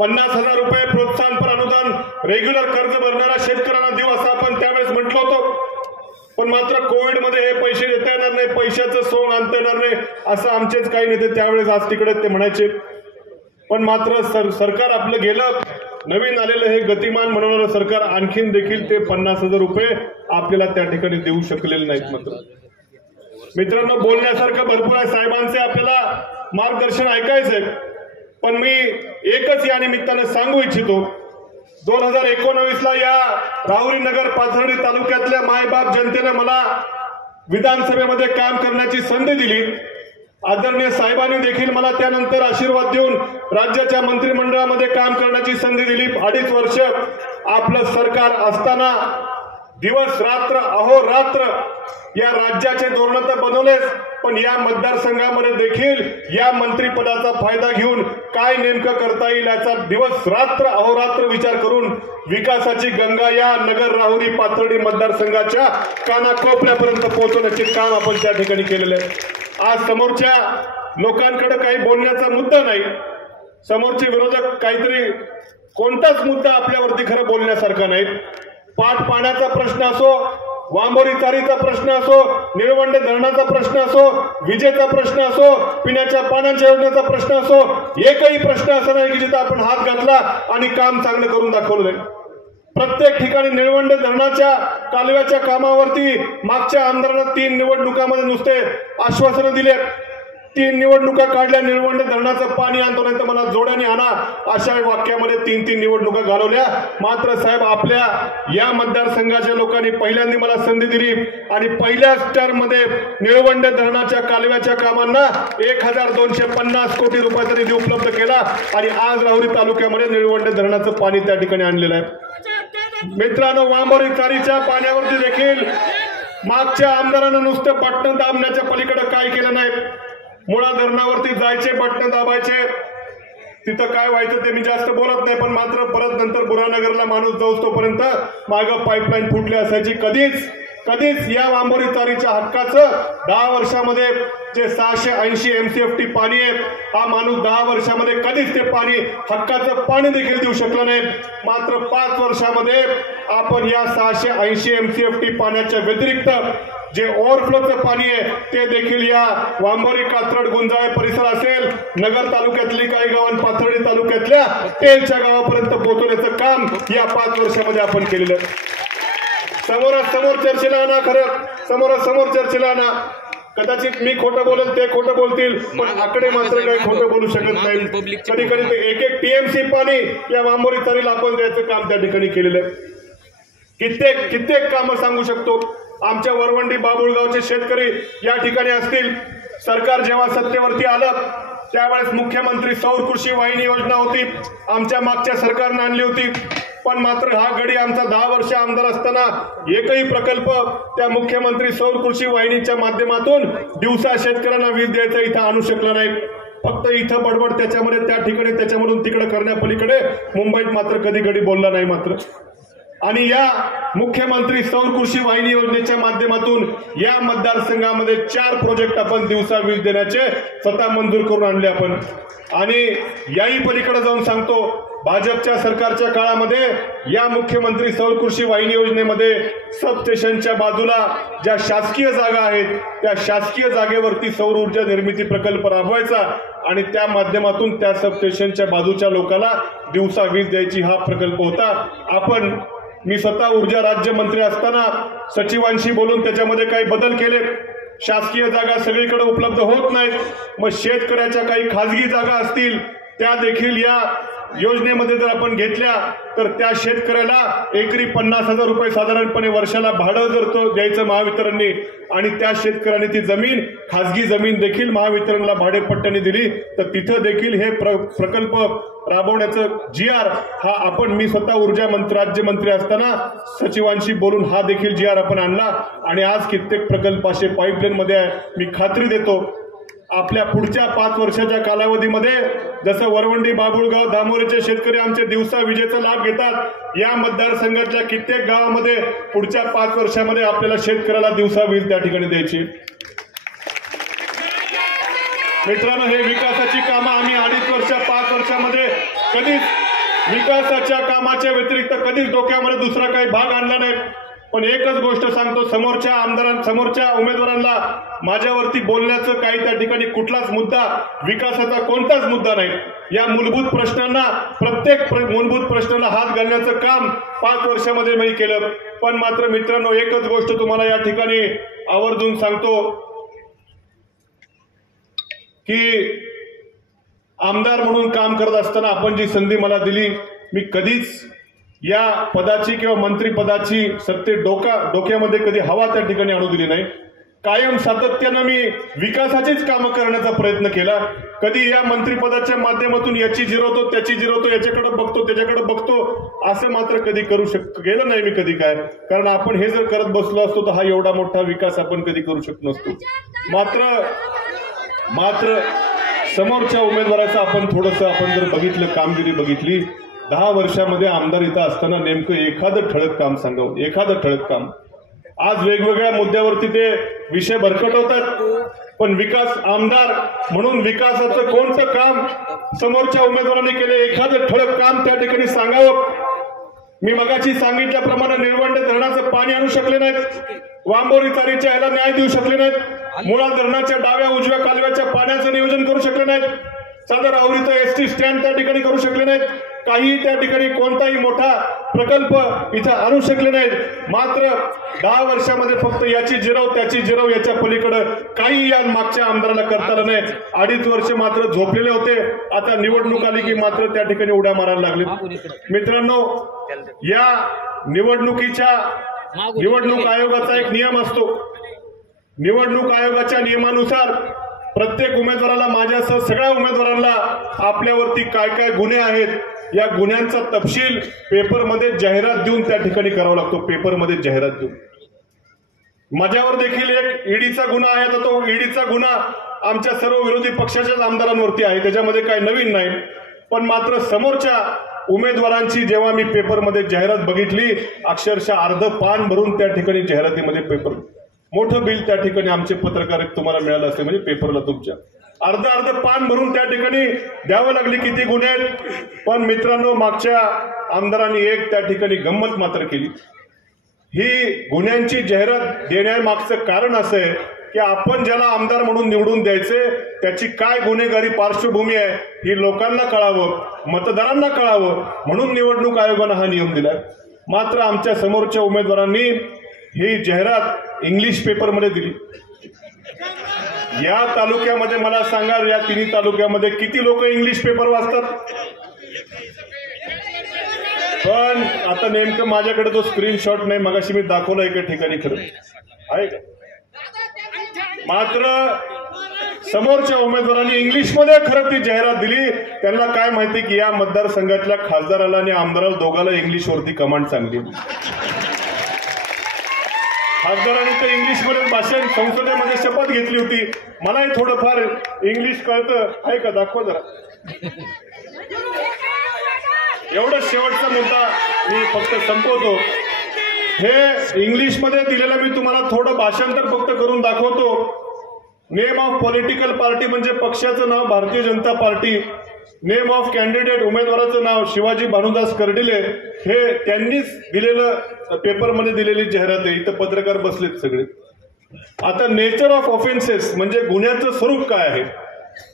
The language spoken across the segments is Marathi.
50,000 रुपये प्रोत्साहनपर अनुदान रेग्युलर कर्ज भरणाऱ्या शेतकऱ्यांना देऊ असं आपण त्यावेळेस म्हटलं होतं. पण मात्र कोविडमध्ये हे पैसे देता येणार नाही, पैशाचं सोंग आणता येणार नाही असं आमचेच काही नेते त्यावेळेस आज तिकडे ते म्हणायचे. पण मात्र सरकार आपलं गेलं, नवीन आलेलं हे गतिमान बनवणारं सरकार आणखीन देखील ते 50,000 रुपये आपल्याला त्या ठिकाणी देऊ शकलेले नाहीत. मात्र मित्रांनो, बोलण्यासारखं भरपूर आहे, साहेबांचे आपल्याला मार्गदर्शन ऐकायचंय. पण मी एकच या निमित्तानं सांगू इच्छितो, 2019ला या राहुरी नगर पाथर्डी तालुक्यातल्या मायबाप जनतेने मला विधानसभेमध्ये काम करण्याची संधी दिली. आदरणीय साहेबांनी देखील मला त्यानंतर आशीर्वाद देऊन राज्याच्या मंत्रिमंडळामध्ये काम करण्याची संधी दिली. 2.5 वर्ष आपलं सरकार असताना दिवस रात्र अहोरात्र या राज्याचे धोरण तर बनवलेच, पण या मतदारसंघामध्ये देखील या मंत्रिपदाचा फायदा घेऊन काय नेमकं करता येईल याचा दिवस रात्र अहोरात्र विचार करून विकासाची गंगा या नगर राहुरी पाथर्डी मतदारसंघाच्या कानाकोपऱ्यापर्यंत पोहोचवण्याचे काम आपण त्या ठिकाणी केलेले आहे. आज समोरच्या लोकांकडे काही बोलण्याचा मुद्दा नाही, समोरचे विरोधक काहीतरी कोणताच मुद्दा आपल्यावरती खरं बोलण्यासारखा नाही. पाट पाण्याचा प्रश्न असो, वांबोरी तारीचा प्रश्न असो, निळवंडे धरणाचा प्रश्न असो, विजेचा प्रश्न असो, पिण्याच्या पाण्याच्या योजनेचा प्रश्न असो, एकही प्रश्न असा नाही की जिथे आपण हात घातला आणि काम चांगलं करून दाखवलं नाही. प्रत्येक ठिकाणी निळवंडे धरणाच्या कालव्याच्या कामावरती मागच्या आमदारांना 3 निवडणुकांमध्ये नुसते आश्वासनं दिले, 3 निवडणुका काढल्या, निळवंडे धरणाचं पाणी आणतो नाही तर मला जोड्याने आणा अशा वाक्यामध्ये 3 निवडणुका घालवल्या. मात्र साहेब, आपल्या या मतदारसंघाच्या लोकांनी पहिल्यांदा मला संधी दिली आणि पहिल्याच टर्ममध्ये निळवंडे धरणाच्या कालव्याच्या कामांना 1,250 कोटी रुपये तरी उपलब्ध केला आणि आज राहुरी तालुक्यामध्ये निळवंडे धरणाचं पाणी त्या ठिकाणी आणलेलं आहे. मित्रांनो, वांबोरी तारीच्या पाण्यावरती देखील मागच्या आमदारांना नुसतं बटणं दाबण्याच्या पलीकडे काय केलं नाही. मुळा धरणावरती जायचे, बटणं दाबायचे, तिथं काय व्हायचं ते मी जास्त बोलत नाही. पण मात्र परत नंतर बुरानगरला माणूस जाऊस तोपर्यंत मागं पाईपलाईन फुटली असायची. कधीच या वांबोरी तारीच्या हक्काचं 10 वर्षामध्ये जे 680 MCFT पाणी आहे, हा माणूस 10 वर्षामध्ये कधीच ते पाणी हक्काचं पाणी देखील देऊ शकला नाही. मात्र 5 वर्षामध्ये आपण या 680 MCFT पाण्याच्या व्यतिरिक्त जे ओव्हरफ्लोचं पाणी आहे ते देखील या वांबोरी, कात्रड, गुंजाळे परिसर असेल, नगर तालुक्यातली काही गावां, पाथर्डी तालुक्यातल्या तेलच्या गावापर्यंत पोहोचवण्याचं काम या 5 वर्षामध्ये आपण केलेलं आहे. समोरासमोर चर्चेला आणा, खरं समोरासमोर चर्चेला आणा. कदाचित मी खोटं बोलेल, ते खोटं बोलतील, पण आकडे मात्र काही खोटं बोलू शकत नाही. कधी कधी ते 1 TMC पाणी या वांबोरी तारीला आपण द्यायचं काम त्या ठिकाणी केलेलं आहे. कित्येक कामं सांगू शकतो. आमच्या वरवंडी बाबुळगावचे शेतकरी या ठिकाणी असतील. सरकार जेव्हा सत्तेवरती आलं त्यावेळेस मुख्यमंत्री सौर कृषी वाहिनी योजना होती, आमच्या मागच्या सरकारने आणली होती. पण मात्र हा गडी आमचा 10 वर्ष आमदार असताना एकही प्रकल्प त्या मुख्यमंत्री सौर कृषी वाहिनीच्या माध्यमातून दिवसा शेतकऱ्यांना वीज द्यायचा इथं आणू शकला नाही. फक्त इथं बडबड त्याच्यामध्ये त्या ठिकाणी त्याच्यामधून तिकडे करण्यापलीकडे मुंबईत मात्र कधी गडी बोलला नाही. मात्र आणि या मुख्यमंत्री सौर कृषी वाहिनी योजनेच्या माध्यमातून या मतदारसंघामध्ये 4 प्रोजेक्ट आपण दिवसा वीज देण्याचे स्वतः मंजूर करून आणले आपण. आणि याही पलीकडे जाऊन सांगतो, भाजपच्या सरकारच्या काळामध्ये या मुख्यमंत्री सौर कृषी वाहिनी योजनेमध्ये सबस्टेशनच्या बाजूला ज्या शासकीय जागा आहेत त्या शासकीय जागेवरती सौर ऊर्जा निर्मिती प्रकल्प राबवायचा आणि त्या माध्यमातून त्या सबस्टेशनच्या बाजूच्या लोकांना दिवसा वीज द्यायची हा प्रकल्प होता. मी स्वतः ऊर्जा राज्यमंत्री असताना सचिवांशी बोलून त्याच्यामध्ये काही बदल केले. शासकीय जागा सगळीकडे उपलब्ध होत नाहीत, मग शेतकऱ्याच्या काही खाजगी जागा असतील त्या देखील या योजनेमध्ये जर आपण घेतल्या तर त्या शेतकऱ्याला एकरी 50,000 रुपये साधारणपणे वर्षाला भाडं जर तो द्यायचं महावितरणने आणि त्या शेतकऱ्याने ती जमीन, खाजगी जमीन देखील महावितरणला भाडेपट्ट्याने दिली तर तिथं देखील हे प्रकल्प राबवण्याचं GR हा मी स्वतः ऊर्जा राज्यमंत्री असताना सचिवांशी बोलून हा देखील GR आपण आणला आणि आज कित्येक प्रकल्प असे पाईपलाईन मध्ये आहे. मी खात्री देतो आपल्या पुढच्या 5 वर्षाच्या कालावधीमध्ये जसं वरवंडी, बाबुळगाव, दामोरेचे शेतकरी आमचे दिवसा विजेचा लाभ घेतात, या मतदारसंघातल्या कित्येक गावामध्ये पुढच्या 5 वर्षामध्ये आपल्याला शेतकऱ्याला दिवसा वीज त्या ठिकाणी द्यायची. मित्रांनो, हे विकासाची कामं आम्ही 2.5 वर्ष 5 वर्षामध्ये कधीच विकासाच्या कामाच्या व्यतिरिक्त कधीच डोक्यामध्ये दुसरा काही भाग आणला नाही। पण एकच गोष्ट सांगतो, समोरच्या उमेदवारांना माझ्यावरती बोलण्याचं काही त्या ठिकाणी कुठलाच मुद्दा, विकासाचा कोणताच मुद्दा नाही। या मूलभूत प्रश्नांना, प्रत्येक मूलभूत प्रश्नाला हात घालण्याचं काम 5 वर्षामध्ये मी केलं। पण मात्र मित्रांनो, एकच गोष्ट तुम्हाला या ठिकाणी आवर्जून सांगतो की आमदार म्हणून काम करत असताना आपण जी संधी मला दिली, मी कधीच या पदाची किंवा मंत्रिपदाची सत्ते डोक्यामध्ये कधी हवा त्या ठिकाणी आणू दिली नाही। कायम सातत्यानं मी विकासाचीच कामं करण्याचा प्रयत्न केला। कधी या मंत्रिपदाच्या माध्यमातून याची जिरवतो, त्याची जिरवतो, याच्याकडे बघतो, त्याच्याकडे बघतो, असं मात्र कधी केलं नाही मी कधी काय। कारण आपण हे जर करत बसलो असतो तर हा एवढा मोठा विकास आपण कधी करू शकलो नसतो। मात्र समोरच्या उमेदवाराचं आपण जर बघितलं, कामगिरी बघितली, 10 वर्षामध्ये आमदार इथं असताना नेमकं एखादं ठळक काम सांगावं, एखादं ठळक काम। आज वेगवेगळ्या मुद्द्यावरती ते विषय भरकटवतात, पण विकास आमदार म्हणून विकासाचं कोणतं काम समोरच्या उमेदवारांनी केले, एखादं ठळक काम त्या ठिकाणी सांगावं। मी मगाची सांगितल्याप्रमाणे निळवंडे धरणाचं पाणी आणू शकले नाहीत, वांबोरी चारीच्या ह्याला न्याय देऊ शकले नाहीत, मुळा धरणाच्या डाव्या उजव्या कालव्याच्या पाण्याचं नियोजन करू शकले नाहीत, सदर आवरीचं एसटी स्टँड त्या ठिकाणी करू शकले नाहीत, काही त्या ठिकाणी कोणताही मोठा प्रकल्प इथं आणू शकले नाहीत। मात्र 10 वर्षामध्ये फक्त याची जिरव त्याची जिरव, याच्या पलीकडे काही या मागच्या आमदाराला करता आलं नाही। 2.5 वर्ष मात्र झोपलेले होते, आता निवडणूक आली की मात्र त्या ठिकाणी उड्या मारायला लागले। मित्रांनो, या निवडणूक आयोगाचा एक नियम असतो। निवडणूक आयोगाच्या नियमानुसार प्रत्येक उमेदवाराला, माझ्यासह सगळ्या उमेदवारांना आपल्यावरती काय काय गुन्हे आहेत या गुन्ह्यांचा तपशील पेपरमध्ये जाहिरात देऊन त्या ठिकाणी करावा लागतो, पेपरमध्ये जाहिरात देऊन। माझ्यावर देखील एक ईडीचा गुन्हा आहे, तर तो ईडीचा गुन्हा आमच्या सर्व विरोधी पक्षाच्याच आमदारांवरती आहे, त्याच्यामध्ये काही नवीन नाही। पण मात्र समोरच्या उमेदवारांची जेव्हा मी पेपरमध्ये जाहिरात बघितली, अक्षरशः अर्ध पान भरून त्या ठिकाणी जाहिरातीमध्ये पेपर, मोठं बिल त्या ठिकाणी आमचे पत्रकार तुम्हाला मिळालं असेल, म्हणजे पेपरला तुमच्या अर्ध पान भरून त्या ठिकाणी द्यावं लागले, किती गुन्हे आहेत। पण मित्रांनो, मागच्या आमदारांनी एक त्या ठिकाणी गंमत मात्र केली। ही गुन्ह्यांची जाहिरात देण्यामागचं कारण असं आहे की आपण ज्याला आमदार म्हणून निवडून द्यायचे त्याची काय गुन्हेगारी पार्श्वभूमी आहे ही लोकांना कळावं, मतदारांना कळावं, म्हणून निवडणूक आयोगानं हा नियम दिलाय। मात्र आमच्या समोरच्या उमेदवारांनी ही जाहिरात इंग्लिश पेपरमध्ये दिली। या तालुक्यामध्ये मला सांगा, या 3 तालुक्यामध्ये किती लोक इंग्लिश पेपर वाचतात? पण आता नेमकं माझ्याकडे तो स्क्रीनशॉट नाही, मगाशी मी दाखवला एका ठिकाणी, खरं आहे का? मात्र समोरच्या उमेदवारांनी इंग्लिशमध्ये खरं ती जाहिरात दिली। त्यांना काय माहिती की या मतदारसंघातल्या खासदाराला आणि आमदाराला दोघाला इंग्लिशवरती कमांड चांगली। खासदारांनी तर इंग्लिशमध्ये भाषण संसदेमध्ये शपथ घेतली होती। मलाही थोडंफार इंग्लिश कळतं, आहे का? दाखवा जरा। एवढा शेवटचा मुद्दा मी फक्त संपवतो। हे इंग्लिशमध्ये दिलेलं मी तुम्हाला थोडं भाषांतर फक्त करून दाखवतो। नेम ऑफ पॉलिटिकल पार्टी म्हणजे पक्षाचं नाव Bharatiya Janata party, name of candidate उमेदवाराचं नाव शिवाजी भानुदास कर्डिले, हे त्यांनीच दिलेलं पेपरमध्ये दिलेली जाहिरात आहे। इथं पत्रकार बसलेत सगळे। आता नेचर ऑफ ऑफेन्सेस म्हणजे गुन्ह्याचं स्वरूप काय आहे,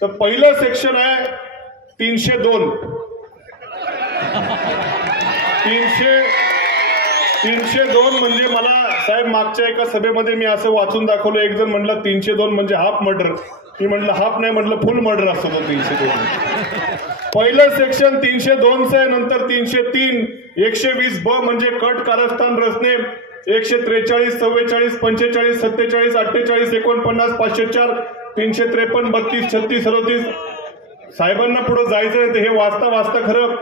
तर पहिलं सेक्शन आहे 302 म्हणजे मला साहेब मागच्या एका सभेमध्ये मी असं वाचून दाखवलं, एक जण म्हणलं 302 म्हणजे हाफ मर्डर, मी म्हटलं हाफ नाही, म्हटलं फुल मर्डर असतो तो 302। पहिलं सेक्शन 302 आहे, नंतर 303 120B म्हणजे कट कारस्थान रचने, 143 44 45 47 48 49 504 353 32 36 37 साहेबांना पुढे जायचं आहे। हे वाचता वाचता खरं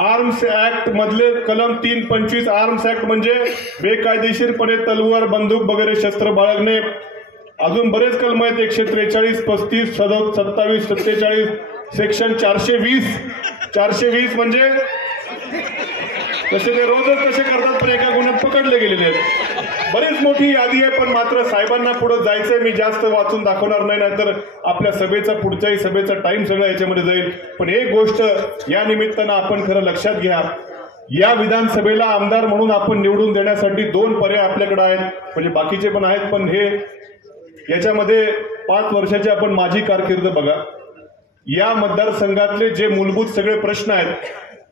आर्म्स ऍक्ट मधले कलम 325 आर्म्स ऍक्ट म्हणजे बेकायदेशीरपणे तलवार बंदूक वगैरे शस्त्र बाळगणे, अजून बरेच कलम आहेत 143 35 27 47 सेक्शन 420 म्हणजे तसे ते रोजच कसे करतात पण एका गुन्ह्यात पकडले गेलेले आहेत। बरीच मोठी यादी आहे, पण मात्र साहेबांना पुढे जायचंय. मी जास्त वाचून दाखवणार नाही, नाहीतर आपल्या सभेचा पुढच्याही सभेचा टाइम सगळं याच्यामध्ये जाईल. पण एक गोष्ट या निमित्तानं आपण खरं लक्षात घ्या, या विधानसभेला आमदार म्हणून आपण निवडून देण्यासाठी 2 पर्याय आपल्याकडे आहेत. म्हणजे बाकीचे पण आहेत, पण हे याच्यामध्ये 5 वर्षाची आपण माझी कारकीर्द बघा. या मतदारसंघातले जे मूलभूत सगळे प्रश्न आहेत,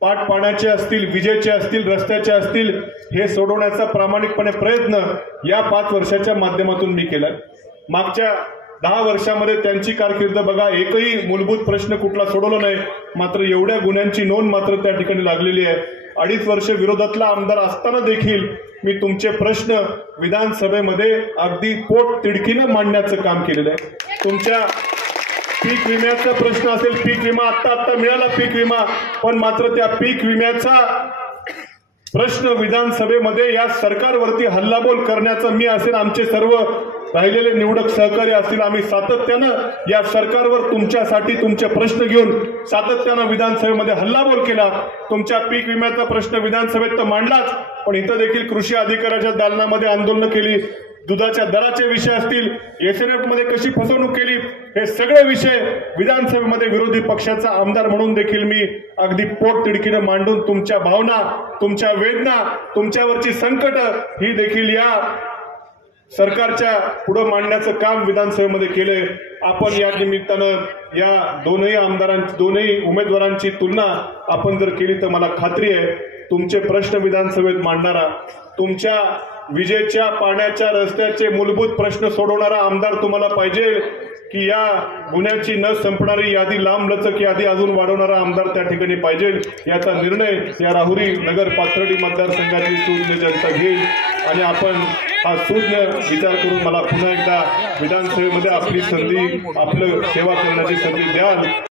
पाण्याचे असतील, विजेचे असतील, रस्त्याचे असतील, हे सोडवण्याचा प्रामाणिकपणे प्रयत्न या 5 वर्षाच्या माध्यमातून मी केला. मागच्या 10 वर्षामध्ये त्यांची कारकीर्द बघा, एकही मूलभूत प्रश्न कुठला सोडवला नाही. मात्र एवढ्या गुन्ह्यांची नोंद मात्र त्या ठिकाणी लागलेली आहे. 2.5 वर्ष विरोधातला आमदार असताना देखील मी तुमचे प्रश्न विधानसभेमध्ये अगदी पोट तिडकीनं मांडण्याचं काम केलेलं आहे. तुमच्या पीक विम्याचा प्रश्न असेल, पीक विमा आता मिळाला पीक विमा, पण मात्र त्या पीक विम्याचा प्रश्न विधानसभेमध्ये या सरकारवरती हल्लाबोल करण्याचा मी असेल, आमचे सर्व राहिलेले निवडक सहकारी असतील, आम्ही सातत्यानं या सरकारवर तुमच्यासाठी तुमचे प्रश्न घेऊन सातत्यानं विधानसभेमध्ये हल्लाबोल केला. तुमच्या पीक विम्याचा प्रश्न विधानसभेत तर मांडलाच, पण इथं देखील कृषी अधिकाऱ्याच्या दालनामध्ये आंदोलनं केली. दुधाच्या दराचे विषय असतील, SNF मध्ये कशी फसवणूक केली, हे सगळे विषय विधानसभेमध्ये विरोधी पक्षाचा आमदार म्हणून देखील मी अगदी पोट तिडकीनं मांडून तुमच्या भावना, तुमच्या वेदना, तुमच्यावरची संकट ही देखील या सरकारच्या पुढे मांडण्याचं काम विधानसभेमध्ये केलंय. आपण या निमित्तानं या दोनही उमेदवारांची तुलना आपण जर केली तर मला खात्री आहे, तुमचे प्रश्न विधानसभेत मांडणारा, तुमच्या विजेच्या, पाण्याच्या, रस्त्याचे मूलभूत प्रश्न सोडवणारा आमदार तुम्हाला पाहिजे, की या गुन्ह्याची न संपणारी यादी, लांबलचक यादी अजून वाढवणारा आमदार त्या ठिकाणी पाहिजे. याचा निर्णय या राहुरी नगर पाथर्डी मतदारसंघाची सुज्ञ जनता घेईल. आणि आपण हा सुज्ञ विचार करून मला पुन्हा एकदा विधानसभेमध्ये आपली संधी, आपलं सेवा करण्याची संधी द्याल.